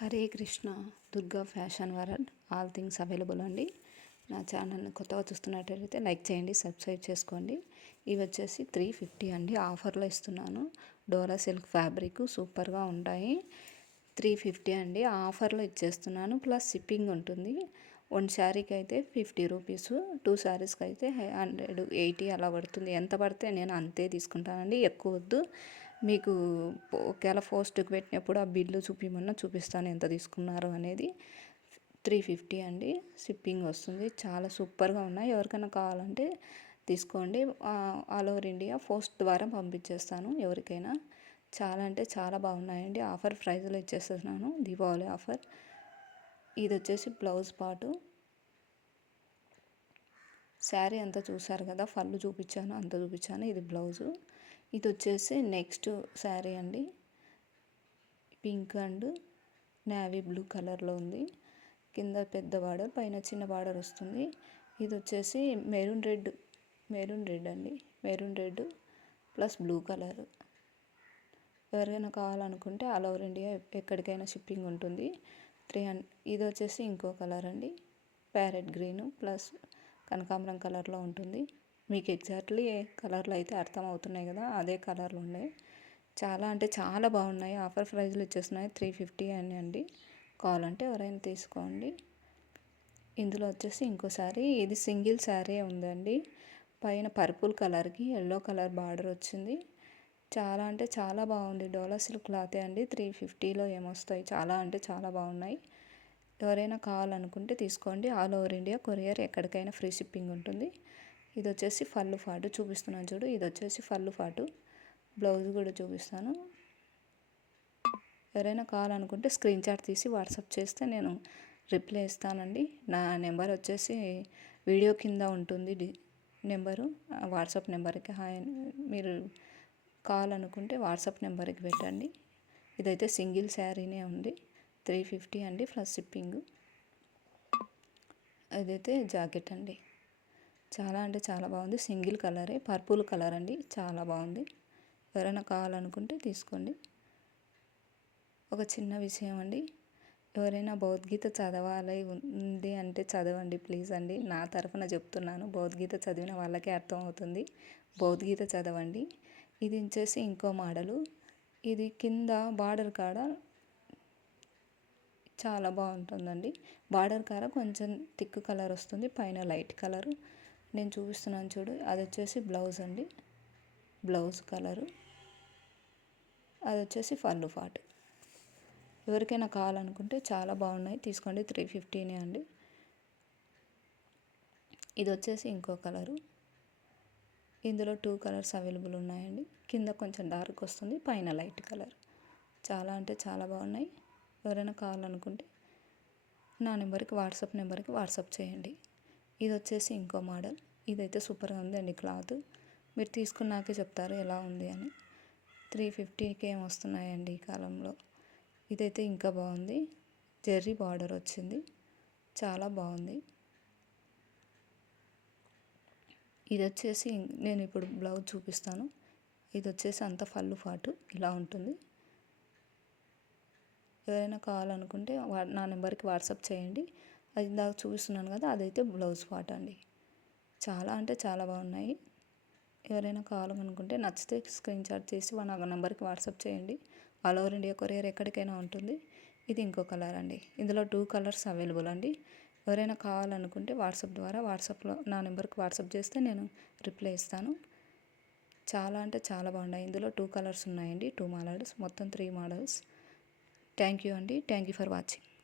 Hare Krishna Durga fashion world all things available అండి. నా ఛానల్ని కొత్తగా చూస్తున్నట్టయితే లైక్ చేయండి సబ్స్క్రైబ్ చేసుకోండి. ఇవి వచ్చేసి త్రీ ఫిఫ్టీ అండి. ఆఫర్లో ఇస్తున్నాను. డోరా సిల్క్ ఫ్యాబ్రిక్ సూపర్గా ఉంటాయి. త్రీ ఫిఫ్టీ అండి. ఆఫర్లో ఇచ్చేస్తున్నాను. ప్లస్ షిప్పింగ్ ఉంటుంది. వన్ శారీకి అయితే ఫిఫ్టీ రూపీస్ టూ శారీస్కి అయితే హండ్రెడ్ ఎయిటీ అలా పడుతుంది. ఎంత పడితే నేను అంతే తీసుకుంటానండి. ఎక్కువ వద్దు. మీకు ఒకవేళ పోస్ట్కి పెట్టినప్పుడు ఆ బిల్లు చూపించమన్నా చూపిస్తాను ఎంత తీసుకున్నారు అనేది. త్రీ ఫిఫ్టీ అండి. షిప్పింగ్ వస్తుంది. చాలా సూపర్గా ఉన్నాయి. ఎవరికైనా కావాలంటే తీసుకోండి. ఆల్ ఓవర్ ఇండియా పోస్ట్ ద్వారా పంపించేస్తాను ఎవరికైనా. చాలా అంటే చాలా బాగున్నాయండి. ఆఫర్ ప్రైజ్లో ఇచ్చేస్తున్నాను. దీపావళి ఆఫర్. ఇది వచ్చేసి బ్లౌజ్ పాటు. శారీ అంతా చూసారు కదా ఫళ్ళు చూపించాను అంత చూపించాను ఇది బ్లౌజు. ఇది వచ్చేసి నెక్స్ట్ శారీ అండి. పింక్ అండ్ నావీ బ్లూ కలర్లో ఉంది. కింద పెద్ద బార్డర్ పైన చిన్న బార్డర్ వస్తుంది. ఇది వచ్చేసి మెరూన్ రెడ్ మెరూన్ రెడ్ అండి. Maroon red plus blue colour. ఎవరికైనా కావాలనుకుంటే ఆల్ ఓవర్ ఇండియా ఎక్కడికైనా షిప్పింగ్ ఉంటుంది. త్రీ హండ్రెడ్ ఇది వచ్చేసి ఇంకో కలర్ అండి. ప్యారెట్ గ్రీను ప్లస్ కనకాంబరం కలర్లో ఉంటుంది. మీకు ఎగ్జాక్ట్లీ ఏ కలర్లో అయితే అర్థం అవుతున్నాయి కదా అదే కలర్లు ఉన్నాయి చాలా అంటే చాలా బాగున్నాయి. ఆఫర్ ప్రైజ్లు ఇచ్చేస్తున్నాయి త్రీ ఫిఫ్టీ అని అండి. కావాలంటే ఎవరైనా తీసుకోండి. ఇందులో వచ్చేసి ఇంకోసారి ఇది సింగిల్ శారీ ఉందండి. పైన పర్పుల్ కలర్కి ఎల్లో కలర్ బార్డర్ వచ్చింది. చాలా అంటే చాలా బాగుంది. డోలా సిల్క్ క్లాతే అండి. త్రీ ఫిఫ్టీలో ఏమొస్తాయి? చాలా అంటే చాలా బాగున్నాయి. ఎవరైనా కావాలనుకుంటే తీసుకోండి. ఆల్ ఓవర్ ఇండియా కొరియర్ ఎక్కడికైనా ఫ్రీ షిప్పింగ్ ఉంటుంది. ఇది వచ్చేసి ఫల్లు ఫాటు చూపిస్తున్నాను చూడు. ఇది వచ్చేసి ఫల్లు ఫాటు. బ్లౌజ్ కూడా చూపిస్తాను. ఎవరైనా కావాలనుకుంటే స్క్రీన్ షాట్ తీసి వాట్సాప్ చేస్తే నేను రిప్లై ఇస్తానండి. నా నెంబర్ వచ్చేసి వీడియో కింద ఉంటుంది నెంబరు. వాట్సాప్ నెంబర్కి హాయ్ మీరు కావాలనుకుంటే వాట్సాప్ నెంబర్కి పెట్టండి. ఇదైతే సింగిల్ శారీనే ఉంది. త్రీ ఫిఫ్టీ అండి ప్లస్ షిప్పింగ్. అదైతే జాకెట్ అండి. చాలా అంటే చాలా బాగుంది. సింగిల్ కలరే పర్పుల్ కలర్ అండి. చాలా బాగుంది. ఎవరైనా కావాలనుకుంటే తీసుకోండి. ఒక చిన్న విషయం అండి. ఎవరైనా భగవద్గీత చదవాలి ఉంది అంటే చదవండి ప్లీజ్ అండి. నా తరఫున చెప్తున్నాను. భగవద్గీత చదివిన వాళ్ళకే అర్థం అవుతుంది భగవద్గీత చదవండి. ఇది వచ్చేసి ఇంకో మోడలు. ఇది కింద బార్డర్ కాడ చాలా బాగుంటుందండి. బార్డర్ కాడ కొంచెం థిక్ కలర్ వస్తుంది పైన లైట్ కలరు. నేను చూపిస్తున్నాను చూడు అది వచ్చేసి బ్లౌజ్ అండి. Blouse colour. అది వచ్చేసి ఫల్లు ఫాట్ ఎవరికైనా కావాలనుకుంటే చాలా బాగున్నాయి. తీసుకోండి త్రీ ఫిఫ్టీనే అండి. ఇది వచ్చేసి ఇంకో కలరు. ఇందులో టూ కలర్స్ అవైలబుల్ ఉన్నాయండి. కింద కొంచెం డార్క్ వస్తుంది పైన లైట్ కలర్ చాలా అంటే చాలా బాగున్నాయి. ఎవరైనా కావాలనుకుంటే నా నెంబర్కి వాట్సాప్ నెంబర్కి వాట్సాప్ చేయండి. ఇది వచ్చేసి ఇంకో మోడల్ ఇదైతే సూపర్గా ఉందండి క్లాత్ మీరు తీసుకున్నాకే చెప్తారు ఎలా ఉంది అని. త్రీ ఫిఫ్టీకి ఏం వస్తున్నాయండి ఈ కాలంలో. ఇదైతే ఇంకా బాగుంది. జెర్రీ బార్డర్ వచ్చింది. చాలా బాగుంది. ఇది వచ్చేసి నేను ఇప్పుడు బ్లౌజ్ చూపిస్తాను. ఇది వచ్చేసి అంత ఫల్లు ఫాటు ఇలా ఉంటుంది. ఎవరైనా కావాలనుకుంటే నా నెంబర్కి వాట్సాప్ చేయండి. అది ఇందాక చూపిస్తున్నాను కదా అదైతే బ్లౌజ్ పార్ట్ అండి. చాలా అంటే చాలా బాగున్నాయి. ఎవరైనా కావాలనుకుంటే నచ్చితే స్క్రీన్ షాట్ చేసి నా నెంబర్కి వాట్సాప్ చేయండి. ఆల్ ఓవర్ ఇండియా కొరియర్ ఎక్కడికైనా ఉంటుంది. ఇది ఇంకో కలర్ అండి. ఇందులో టూ కలర్స్ అవైలబుల్ అండి. ఎవరైనా కావాలనుకుంటే వాట్సాప్ ద్వారా వాట్సాప్లో నా నెంబర్కి వాట్సాప్ చేస్తే నేను రిప్లై ఇస్తాను. చాలా అంటే చాలా బాగున్నాయి. ఇందులో టూ కలర్స్ ఉన్నాయండి. టూ మోడల్స్ మొత్తం త్రీ మోడల్స్. థ్యాంక్ యూ అండి. Thank you for watching.